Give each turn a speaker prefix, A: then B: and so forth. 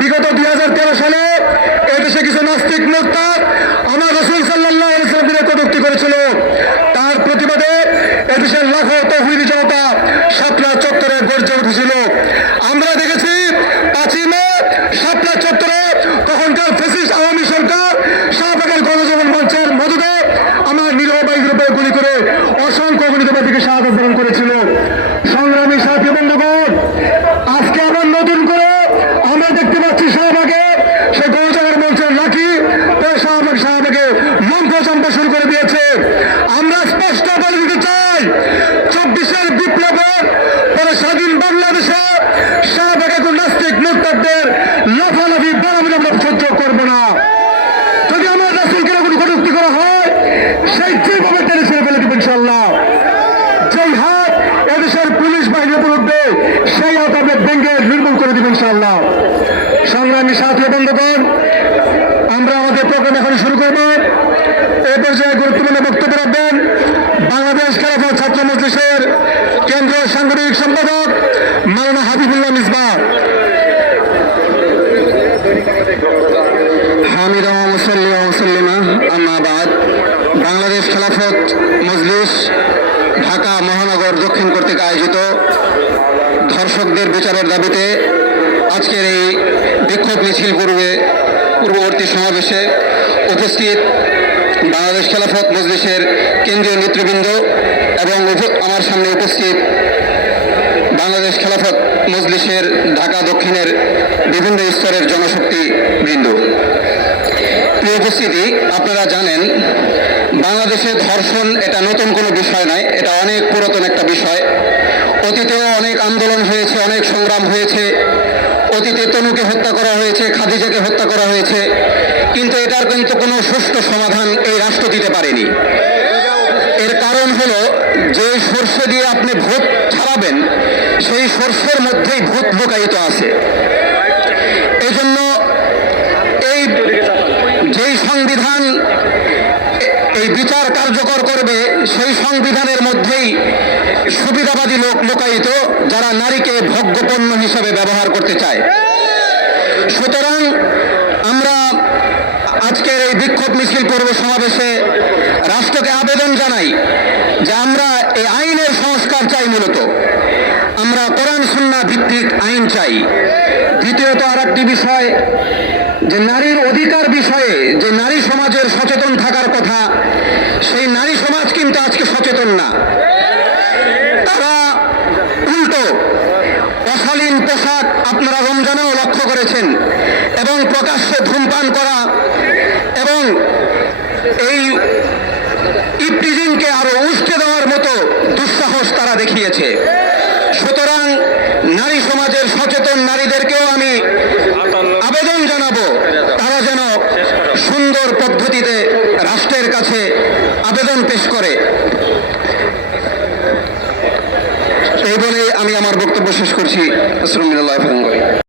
A: বিগত দুই সালে এদেশে কিছু নাস্তিক আমার রসুল কটুক্তি করেছিল। তার প্রতিবাদে এদেশের তহবিল জনতা চত্বরে গর্জে উঠেছিল। আমরা দেখেছি পাঁচই শাপলা চত্বরে তখনকার ফেসিস্ট আওয়ামী সরকার শাহবাগের গণজীবন মঞ্চের আমার গুলি করে অসংখ্য গণিতবাদীকে শাহাদ বরণ করেছিল সংগ্রামী সাথী বন্ধুগণ আজকে আবার নতুন করে আমরা দেখতে পাচ্ছি শাহবাগে সে গণজীবন মঞ্চের লাঠি প্রায় শাহবাগ শাহবাগে লম্ফ চম্পা শুরু করে দিয়েছে আমরা স্পষ্ট বলে দিতে চাই। চব্বিশের বিপ্লবে পরে স্বাধীন বাংলাদেশে শাহবাগে কোন নাস্তিক মুক্তারদের লাফালাফি বাড়াবাড়ি আমরা সহ্য করব না। যদি আমার রাসুলকে কোনো কটুক্তি করা হয়, সেই যেভাবে টেনে ছেড়ে ফেলে দেবেন ইনশাল্লাহ যেই হাত এদেশের পুলিশ বাহিনীর উপর উঠবে, সেই হাত আপনি ভেঙে নির্মূল করে দেবেন ইনশাল্লাহ সংগ্রামী সাথী বন্ধুগণ, আমরা আমাদের প্রোগ্রাম এখন শুরু করব। এই পর্যায়ে গুরুত্বপূর্ণ বক্তব্য রাখবেন বাংলাদেশ খেলাফত ছাত্র মজলিসের কেন্দ্রীয় সাংগঠনিক সম্পাদক মাওলানা হাবিবুল্লাহ মিসবাহ। হামিদা মুসল্লি মুসল্লিমা আম্মাবাদ বাংলাদেশ খেলাফত মজলিস, ঢাকা মহানগর দক্ষিণ কর্তৃক আয়োজিত ধর্ষকদের বিচারের দাবিতে আজকের এই বিক্ষোভ মিছিল পূর্বে পূর্ববর্তী সমাবেশে উপস্থিত বাংলাদেশ খেলাফত মজলিসের কেন্দ্রীয় নেতৃবৃন্দ এবং আমার সামনে উপস্থিত বাংলাদেশ খেলাফত মজলিসের ঢাকা দক্ষিণের বিভিন্ন স্তরের জনশক্তি বৃন্দ। প্রিয় উপস্থিতি, আপনারা জানেন বাংলাদেশে ধর্ষণ এটা নতুন কোনো বিষয় নয়, এটা অনেক পুরাতন একটা বিষয়। অতীতেও অনেক আন্দোলন হয়েছে, অনেক সংগ্রাম হয়েছে। অতীতে তনুকে হত্যা করা হয়েছে, খাদিজাকে হত্যা করা হয়েছে। কিন্তু এটার কিন্তু কোনো সুষ্ঠু সমাধান এই রাষ্ট্র দিতে পারেনি। এর কারণ হলো, যে সর্ষে দিয়ে আপনি ভূত ছাড়াবেন, সেই সর্ষের মধ্যেই ভূত লুকায়িত আছে। এই জন্য এই যেই সংবিধান এই বিচার কার্যকর করবে, সেই সংবিধানের মধ্যেই সুবিধাবাদী লোক লুকায়িত, যারা নারীকে ভোগ্যপণ্য হিসেবে ব্যবহার করতে চায়। সুতরাং আমরা আজকের এই বিক্ষোভ মিছিল পূর্ব সমাবেশে রাষ্ট্রকে আবেদন জানাই যে আমরা এই আইনের সংস্কার চাই মূলত। আমরা কোরআন সুন্না ভিত্তিক আইন চাই। দ্বিতীয়ত আর একটি বিষয়, যে নারীর অধিকার বিষয়ে যে নারী সমাজের সচেতন থাকার কথা, সেই নারী সমাজ কিন্তু আজকে সচেতন না। তারা উল্টো অশালীন পোশাক আপনারা রমজানেও লক্ষ্য করেছেন এবং প্রকাশ্যে ধূমপান করা তারা দেখিয়েছে। সুতরাং নারী সমাজের সচেতন নারীদেরকেও আমি আবেদন জানাব, তারা যেন সুন্দর পদ্ধতিতে রাষ্ট্রের কাছে আবেদন পেশ করে। এই বলে আমি আমার বক্তব্য শেষ করছি। আসসালামুল্লাহ